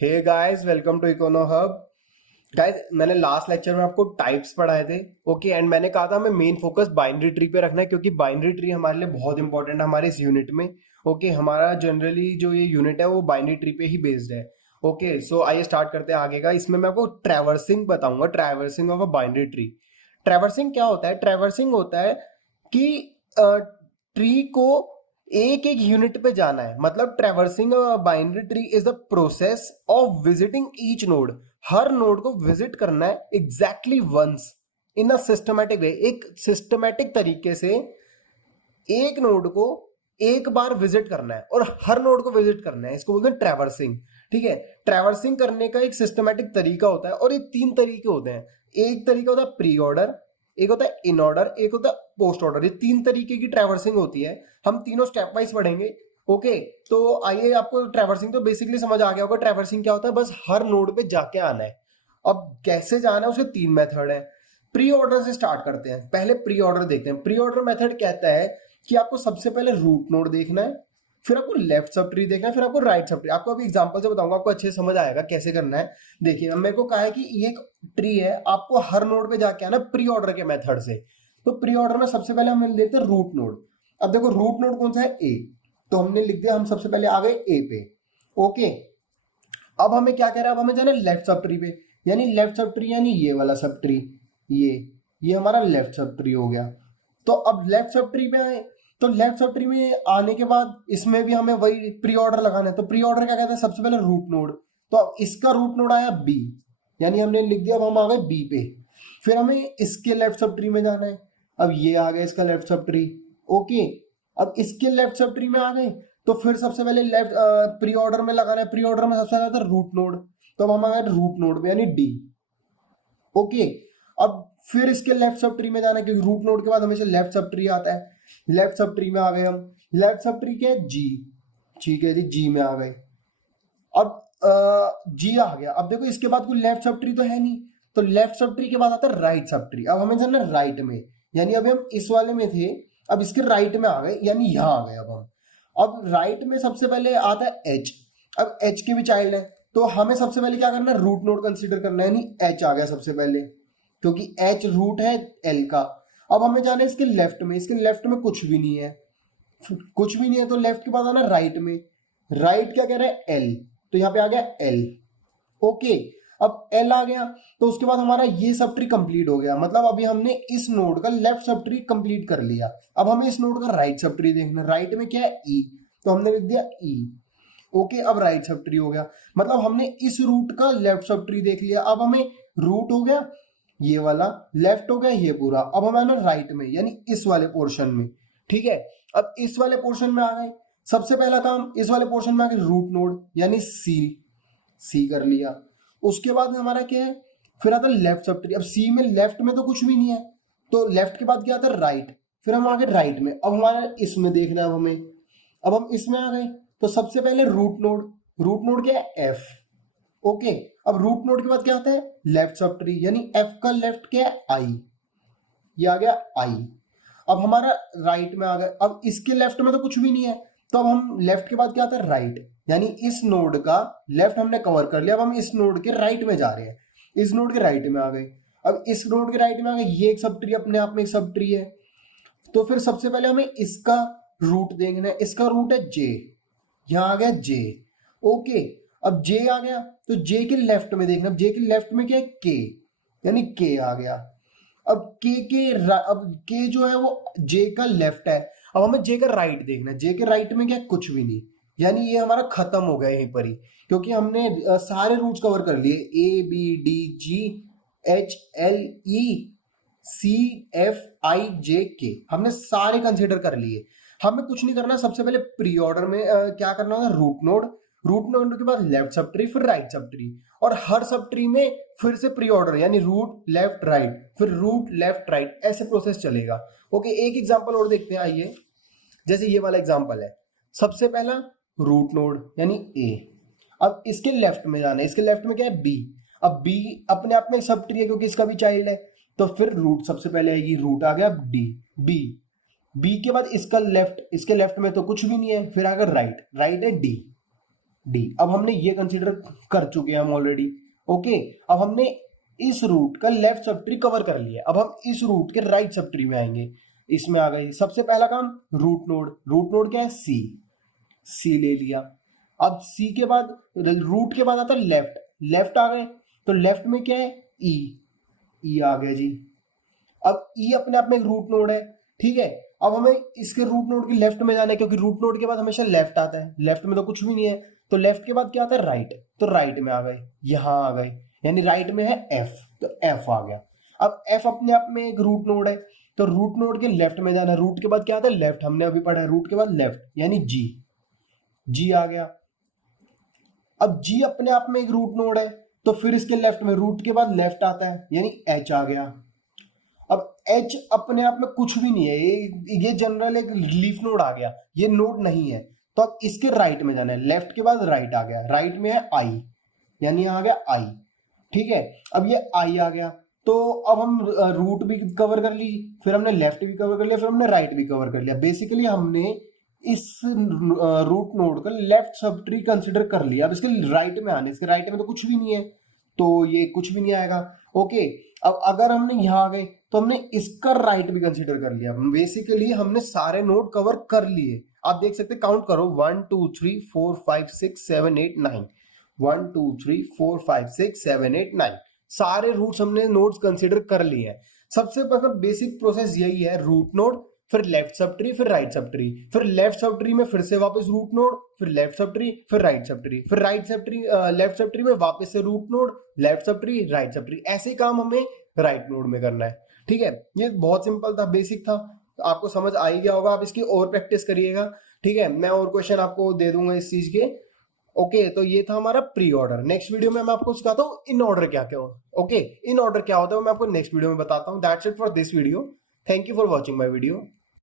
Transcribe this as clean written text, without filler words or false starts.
Hey guys, welcome to Econo Hub. Guys, मैंने last lecture में आपको टाइप्स पढ़ाए थे। ओके, एंड मैंने कहा था हमें मेन फोकस बाइनरी ट्री पे रखना है, क्योंकि बाइनरी ट्री हमारे लिए बहुत इंपॉर्टेंट है हमारे इस यूनिट में। ओके, हमारा जनरली जो ये यूनिट है वो बाइनरी ट्री पे ही बेस्ड है। ओके, सो आइए स्टार्ट करते हैं आगे का। इसमें मैं आपको ट्रैवर्सिंग बताऊंगा, traversing of a binary tree. Traversing क्या होता है? ट्रैवर्सिंग होता है कि ट्री को एक एक यूनिट पे जाना है। मतलब traversing binary tree is the process of visiting each node. हर नोड को विजिट करना है exactly once in a systematic way. एक सिस्टमैटिक तरीके से एक नोड को एक बार विजिट करना है और हर नोड को विजिट करना है। इसको बोलते हैं ट्रैवर्सिंग। ठीक है, ट्रैवर्सिंग करने का एक सिस्टमैटिक तरीका होता है और ये तीन तरीके होते हैं। एक तरीका होता है प्री ऑर्डर, एक होता है इन ऑर्डर, एक होता है पोस्ट ऑर्डर। ये तीन तरीके की ट्रैवर्सिंग होती है। हम तीनों स्टेप वाइज पढ़ेंगे। ओके, तो आइए, आपको ट्रैवर्सिंग तो बेसिकली समझ आ गया होगा। ट्रैवर्सिंग क्या होता है? बस हर नोड पे जाके आना है। अब कैसे जाना है, उसके तीन मेथड है। प्री ऑर्डर से स्टार्ट करते हैं। पहले प्री ऑर्डर देखते हैं। प्री ऑर्डर मेथड कहता है कि आपको सबसे पहले रूट नोड देखना है, फिर आपको लेफ्ट सब ट्री देखना है, फिर आपको राइट सब ट्री। आपको अभी एग्जांपल से बताऊंगा, आपको अच्छे से समझ आएगा कैसे करना है। देखिए, मेरे को कहा है कि ये एक ट्री है, आपको हर नोड पे जाके आना प्री ऑर्डर के मेथड से। तो प्री ऑर्डर में सबसे पहले हम लेते हैं रूट नोड। अब देखो, रूट नोड कौन सा है? ए। तो हमने लिख दिया, हम सबसे पहले आ गए ए पे। ओके, अब हमें क्या कह रहा है? अब हमें जाना है लेफ्ट सब ट्री पे। यानी लेफ्ट सब ट्री यानी ये वाला सब ट्री, ये हमारा लेफ्ट सब ट्री हो गया। तो अब लेफ्ट सब ट्री पे आए, तो लेफ्ट सब ट्री में आने के बाद इसमें भी हमें वही प्री ऑर्डर लगाना है। तो प्री ऑर्डर क्या कहते हैं? सबसे पहले रूट नोड। तो अब इसका रूट नोड आया बी, यानी हमने लिख दिया, अब हम आ गए बी पे। फिर हमें इसके लेफ्ट सब ट्री में जाना है। अब ये आ गया इसका लेफ्ट सब ट्री। ओके, अब इसके लेफ्ट सब ट्री में आ गए, तो फिर सबसे पहले लेफ्ट प्री ऑर्डर में लगाना है। प्री ऑर्डर में सबसे पहले था रूट नोड, तो अब हम आ गए रूट नोड पे यानी डी। ओके, अब फिर इसके लेफ्ट सब ट्री में जाना है, क्योंकि रूट नोड के बाद हमेशा लेफ्ट सब ट्री आता है। लेफ्ट सब ट्री में आ गए हम। लेफ्ट सब ट्री क्या है? जी। ठीक है जी, जी में आ गए। अब जी आ गया। अब देखो, इसके बाद कोई लेफ्ट सब ट्री तो है नहीं, तो लेफ्ट सब ट्री के बाद आता है राइट सब ट्री। अब हमें जाना राइट में, यानी अभी हम इस वाले में थे, अब इसके राइट में आ गए, यानी यहां आ गए अब हम। अब राइट में सबसे पहले आता है एच। अब एच के भी चाइल्ड है, तो हमें सबसे पहले क्या करना है? रूट नोड कंसीडर करना है, यानी एच आ गया सबसे पहले, क्योंकि एच रूट है एल का। अब हमें जाना है इसके लेफ्ट में। इसके लेफ्ट में कुछ भी नहीं है, कुछ भी नहीं है, तो लेफ्ट के बाद आना राइट में। राइट क्या कह रहा है? एल, तो यहां पे आ गया एल। ओके, अब एल आ गया, तो उसके बाद हमारा ये सब ट्री कंप्लीट हो गया। मतलब अभी हमने इस नोड का लेफ्ट सब ट्री कंप्लीट कर लिया। अब हमें इस नोड का राइट सब ट्री देखना है। राइट में क्या है? ई, तो हमने लिख दिया ई। ओके, अब राइट सब ट्री हो गया। मतलब हमने इस रूट का लेफ्ट सब ट्री देख लिया। अब हमें रूट हो गया ये वाला, लेफ्ट हो गया ये पूरा। अब हमें आना राइट में, यानी इस वाले पोर्शन में। ठीक है, अब इस वाले पोर्शन में आ गए। सबसे पहला काम इस वाले पोर्शन में आ गए रूट नोड, यानी सी। सी कर लिया। उसके बाद हमारा क्या है? फिर आता है लेफ्ट सब ट्री। अब सी में लेफ्ट में तो कुछ भी नहीं है, तो लेफ्ट के बाद क्या आता है? राइट। फिर हम आ गए राइट में। अब हमारा इसमें देखना है हमें। अब हम इसमें आ गए, तो सबसे पहले रूट नोड। रूट नोड क्या है? एफ। ओके, अब रूट नोड के बाद क्या आता है? लेफ्ट सब ट्री, यानी एफ का लेफ्ट क्या है? आई। ये आ गया आई। अब हमारा राइट में आ गए। अब इसके लेफ्ट में तो कुछ भी नहीं है, तो अब हम लेफ्ट के बाद क्या आता है? राइट, यानी इस नोड का लेफ्ट हमने कवर कर लिया। अब हम इस नोड के राइट में जा रहे हैं। इस नोड के राइट में आ गए। अब इस नोड के राइट में आ गए, ये एक सब ट्री अपने आप में एक सब ट्री है। तो फिर सबसे पहले हमें इसका रूट देखना है। इसका रूट है जे, यहां आ गया जे। ओके, अब जे आ गया, तो जे के लेफ्ट में देखना। जे के लेफ्ट में क्या है? के, यानी के आ गया। अब अब के जो है वो जे का लेफ्ट है। अब हमें जे का राइट देखना है। जे के राइट में क्या है? कुछ भी नहीं, यानी ये हमारा खत्म हो गया यहीं पर ही, क्योंकि हमने सारे रूट्स कवर कर लिए। A B D G H L E C F I J K हमने सारे कंसीडर कर लिए। हमें कुछ नहीं करना। सबसे पहले प्री ऑर्डर में क्या करना होगा? Root node. रूट नोड के बाद लेफ्ट सब ट्री, फिर राइट सब ट्री, और हर सब ट्री में फिर से प्री ऑर्डर, यानी रूट लेफ्ट राइट, फिर रूट लेफ्ट राइट, ऐसे प्रोसेस चलेगा। ओके, एक एग्जांपल और देखते हैं, आइए। जैसे ये वाला एग्जांपल है, सबसे पहला रूट नोड यानी ए। अब इसके लेफ्ट में जाना है। इसके लेफ्ट में क्या है? बी। अब बी अपने आप में सब ट्री है, क्योंकि इसका भी चाइल्ड है, तो फिर रूट सबसे पहले आएगी। रूट आ गया डी, बी। बी के बाद इसका लेफ्ट, इसके लेफ्ट में तो कुछ भी नहीं है, फिर आकर राइट, राइट है डी, डी। अब हमने ये कंसीडर कर चुके हैं हम ऑलरेडी। ओके, अब हमने इस रूट का लेफ्ट सब ट्री कवर कर लिया। अब हम इस रूट के राइट सब ट्री में आएंगे। इसमें आ गई सबसे पहला काम रूट नोड। रूट नोड क्या है? सी। सी ले लिया। अब सी के बाद रूट के बाद आता है लेफ्ट। लेफ्ट आ गए तो लेफ्ट में क्या है? ई। ई आ गया जी। अब ई अपने आप में एक रूट नोड है, ठीक है। अब हमें इसके रूट नोड के लेफ्ट में जाना है, क्योंकि रूट नोड के बाद हमेशा लेफ्ट आता है। लेफ्ट में तो कुछ भी नहीं है, तो लेफ्ट के बाद क्या आता है? राइट। तो राइट में आ गए, यहां आ गए, यानी राइट में है एफ, तो एफ आ गया। अब एफ अपने आप में एक रूट नोड है, तो रूट नोड के लेफ्ट में जाना है। रूट के बाद क्या आता है? लेफ्ट। हमने अभी पढ़ा है रूट के बाद लेफ्ट, यानी जी। जी आ गया। अब जी अपने आप में एक रूट नोड है, तो फिर इसके लेफ्ट में रूट के बाद लेफ्ट आता है, यानी एच आ गया। अब एच अपने आप में कुछ भी नहीं है, ये जनरल एक लीफ नोड आ गया, ये नोड नहीं है। तो अब इसके राइट में जाना है। लेफ्ट के बाद राइट आ गया, राइट में है आई, यानी आ गया आई, ठीक है। अब ये आई आ गया, तो अब हम रूट भी कवर कर ली, फिर हमने लेफ्ट भी कवर कर लिया, फिर हमने राइट भी कवर कर लिया। बेसिकली हमने इस रूट नोड का लेफ्ट सब ट्री कंसिडर कर लिया। अब इसके राइट में आने, इसके राइट में तो कुछ भी नहीं है, तो ये कुछ भी नहीं आएगा। ओके, अब अगर हमने यहां आ गए तो हमने इसका राइट भी कंसीडर कर लिया। बेसिकली हमने सारे नोड कवर कर लिए। आप देख सकते, काउंट करो, 1 2 3 4 5 6 7 8 9, 1 2 3 4 5 6 7 8 9, सारे रूट्स हमने नोड्स कंसीडर कर लिए हैं। सबसे पहले बेसिक प्रोसेस यही है, रूट नोड, फिर लेफ्ट सब ट्री, फिर राइट सब ट्री, फिर लेफ्ट सब ट्री में फिर से वापस रूट नोड, फिर लेफ्ट सब ट्री, फिर राइट सब ट्री, फिर right subtree, left subtree में वापस से root node, left subtree, right subtree. ऐसे काम हमें राइट नोड में करना है, ठीक है। ये बहुत सिंपल था, बेसिक था, आपको समझ आ ही गया होगा। आप इसकी और प्रैक्टिस करिएगा, ठीक है। मैं और क्वेश्चन आपको दे दूंगा इस चीज के। ओके, तो ये था हमारा प्री ऑर्डर। नेक्स्ट वीडियो में मैं आपको सिखाता हूँ इन ऑर्डर क्या क्या हो। ओके, इन ऑर्डर क्या होता है मैं आपको नेक्स्ट वीडियो में बताता हूँ। That's it for this video. Thank you for watching my video.